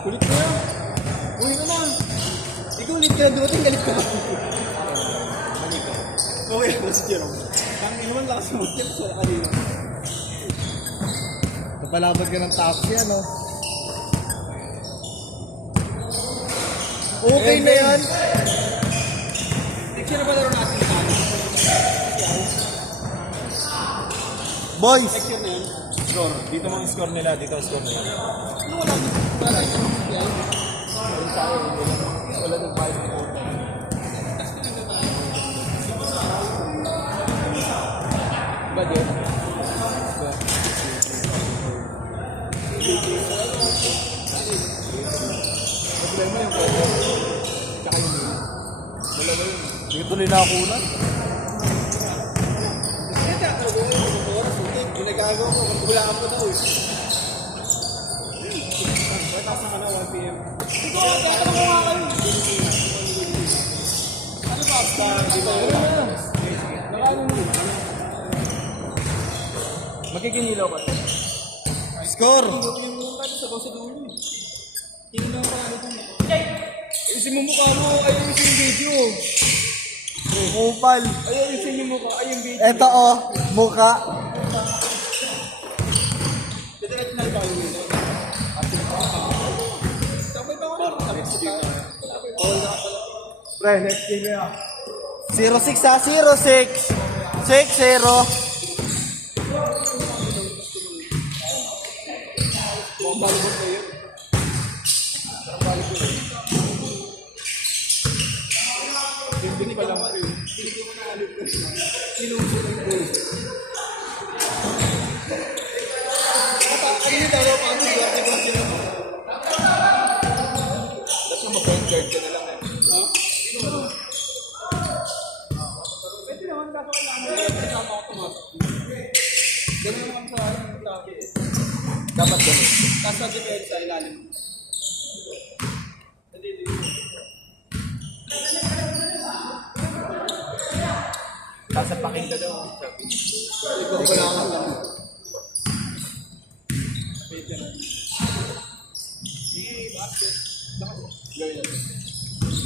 Kulit ko yan. Uwi ka na. Ikaw ulit ka na dumating, galit ka ba? Okay, si Jerome. Parang inuman lang sa mga tips sa kanina. Napalabag ka ng taxi, ano? Okay na yan. Picture na ba laro natin sa akin? Boys! Picture na yan. Score. Dito mga score nila. Dito ang score nila. Ano wala dito? Wala dito. Wala ng 5. Ba din? Problema yung photo. Tsaka yung dalawa yun. Dito ninakunan. Kaya talaga yung oras. Ginagawa ko. Magbulaan ko daw eh. Tapos na ka na 1 PM. Ito ang tatanong ko nga kayo. Ano ba? Di ba? Nakano mo. Magkikinilaw ka. Score! Yung mukha sa bawah sa dulo. Tingnan pa ano dun. Isin mo mukha mo. Ayaw isin yung video. Kupal. Ayaw isin yung mukha. Ayaw yung video. Eto oh, muka. Pwede natin na ikaw yung video. Tapos ba ako? Pre, next game na. 06 ha, 06. 6-0. Mukhang balibot na yun. Parang balibot na yun. Hindi pa lang ako yun. Hindi ko na alip ko siya. Sinuso ng goal. Ano yung taro pa ako? Hindi ko sila mo. Tapos yung mag-point guard ka na lang eh. Ha? Pwede naman kaso kailangan. Hindi naman ako tumasok. Ganun naman sa akin. Dapat ganun. Tapos sa depende sa ilalim. Tapos sa pakinggan daw. Ikaw ko lang lang.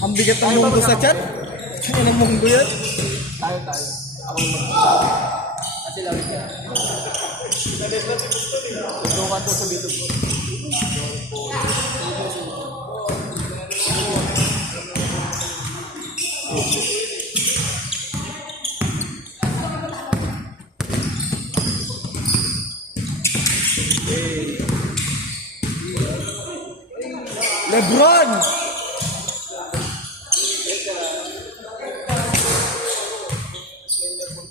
Ang bigat ng mundo sa chat. Ano ng mundo yan? Tayo. Ako mag kasi lawit yan. Tutukan to sa bitog mo. Lebron!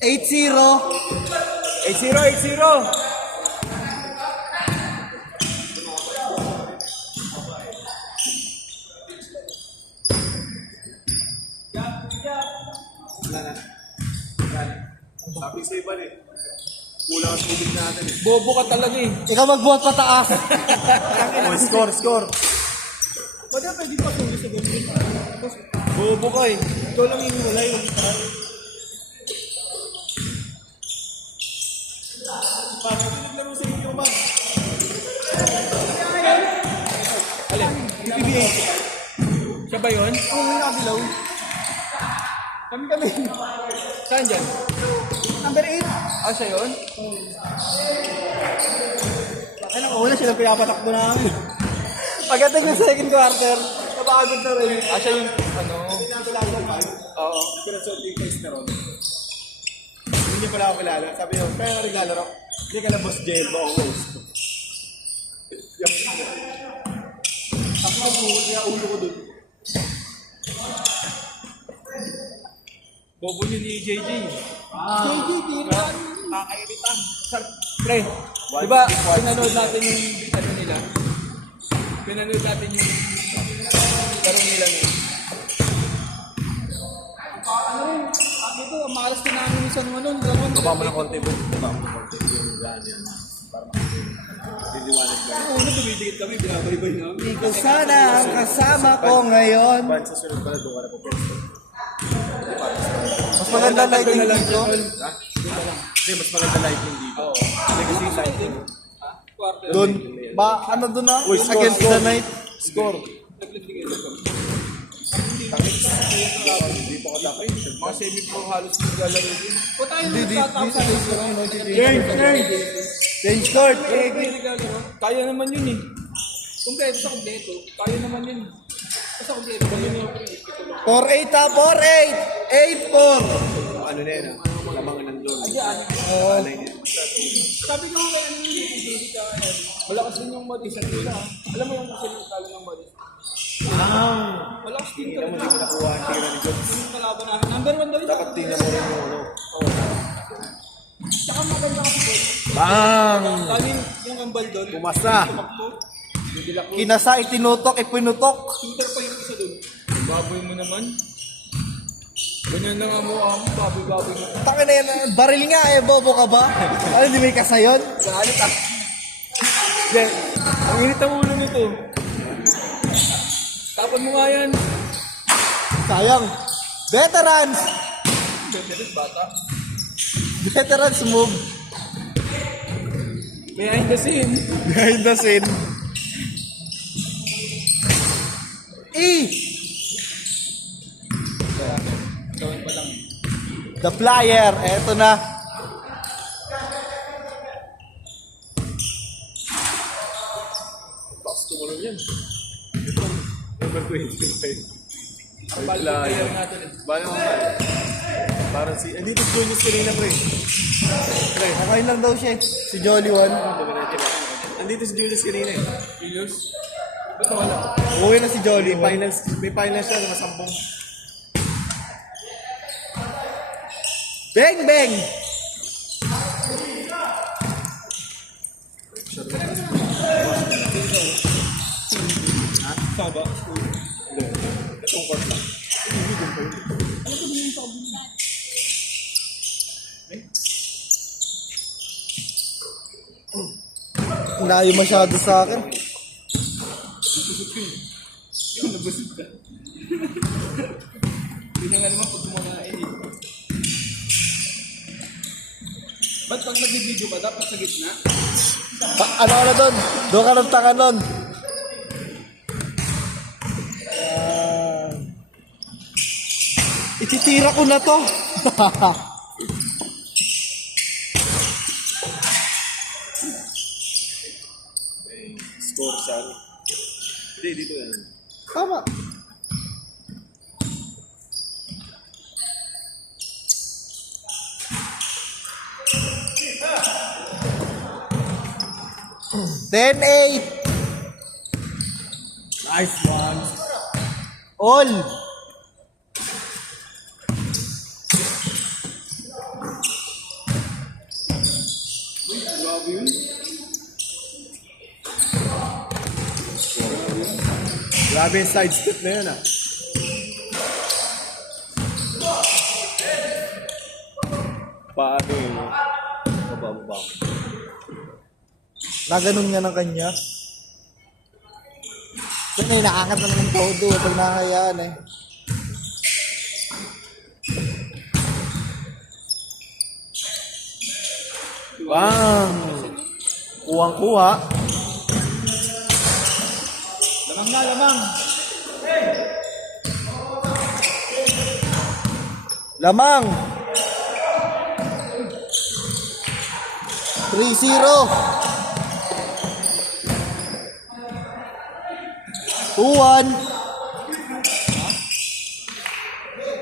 Eight zero. 8-0. Sabi sa iba eh. Kulang ang tubig natin eh. Bobo ka talaga eh. Ikaw magbuhat pataas. Score. Pwede pa tuloy sa ganyan. Bobo ka eh. Ikaw lang yung wala yung naglaro sa inyo ba? Alin? Yung PBA. Siya ba yun? Oo, yung nakabilaw. Kami. Saan dyan? Number 8. Ah, siya yun? Ay, nakauna silang pinapatakbo namin. Pagdating ng second quarter, napagod na rin. Ah, siya yung, ano? Oo. Pinasot yung face na ron. Hindi niya pala ako kilala. Sabi niyo, kaya naglalaro. Hindi ka na boss jail ba o host? Ako ang buhol niya, ulo ko dun. Bobo niyo ni JJ. JJ, tira. Kakairita. Pre, di ba pinanood natin yung ano nila? Pinanood natin yung laro nila ngayon. Ito, malas din namin yung San Juan nun. Baba mo ng konti, bro. Baba mo ng konti. Para makakaliwanag ba? Una, dumidikit kami, binabaybay namin. Ikaw sana ang kasama ko ngayon. Ban sa sunod pala doon ka na po pwesto. Mas maganda lighting na lang dito. Ha? Hindi, mas maganda lighting dito. Oo. Kasi lighting. Quarter. Doon. Ba, ano doon na? Uy, score, Against the night. Score. Dito ka dapat. Mga semi-pro halos naglalaro din. O tayo Hindi, nagtatapos sa Change court. Kaya naman yun eh. Kumpleto sa kumpleto. Kaya naman yun. Basta kumpleto kami yun. 4-8 ha, 4-8. 8-4. Ano na yan ah. Lamangan ng lolo. Oo. Sabi ko nga kaya ano yun. Malakas din yung body sa nila. Alam mo yung kasi yung talo ng body. Malakas din Tingnan mo, talaga. hindi ko nakuha ang tira ni Jones. Yung kalaban natin. Number 1 daw yun. Dapat tingnan mo rin yung ano. Tsaka maganda kasi doon. Bang! Kami yung kambal doon. Pumasa. Tumakbo. Didilak mo. Kinasa, itinutok, ipinutok. Shooter pa yung isa doon. Baboy mo naman. Ganyan na nga mukha mo. Baboy mo. Taka na yan, baril nga eh, bobo ka ba? Ano, di may kasayon? Galit ah. Hindi. Ang init ang ulo nito. Tapan mo nga yan. Sayang. Veterans! Bebelit bata. Veterans move. Behind the scene. Behind the scene. Gawin pa lang. The flyer, eto na. Box tumulong yan. Number 25. Ang balik player natin eh. Bala mo ba? Parang si... Andito si Julius kanina, pre. Pre. Nakain lang daw siya eh. Si Jolly One. Andito si Julius kanina eh. Julius. Ba't nawala? Uwi na si Jolly May One. finals siya na masampung. Bang, bang! Saba. Itong court lang. Layo masyado sa akin. Hindi nga naman pag kumakain eh. Ba't pag nag-video ka, dapat sa gitna? Ano ka na doon? Doon ka ng tanga nun. Ititira ko na to. Score sa ano. Hindi, dito yan. Tama. Ten eight. Nice one. All. Grabe yung side step na yun ah. Paano yun? Baba. Naganon nga ng kanya. Kasi nakakat na naman todo pag nakahayaan eh. Bang! Kuwang-kuha. Lamang na, lamang. Lamang. 3-0. 2-1.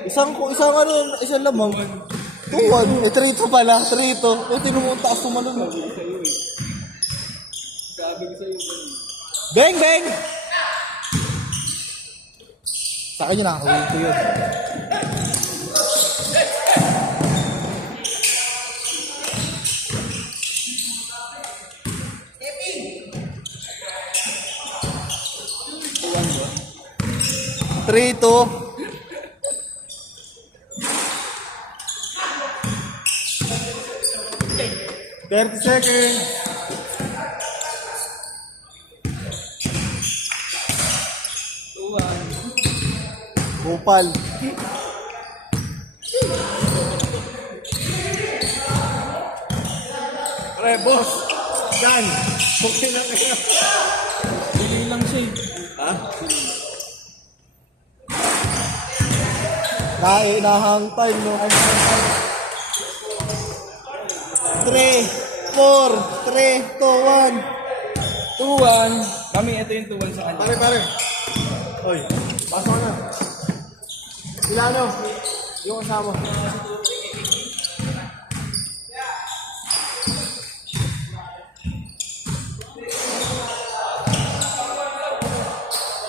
Isang lamang. 2-1. 3-2 pala. 3-2. Tinumunta ka sumalun. Sabi ko sa'yo. Bang, bang! Sa akin yun, nakakawin ko yun. Three, two. $30 seconds. Bupal. Pre, boss. Dan. Okay lang kayo. Bili lang siya eh. Ha? Nahang time, no? 3, 4, 3, 2, 1. 2-1. Kami, ito yung 2-1 sa kanya. Pare. Oy, pasok na. Milano, yung kasama.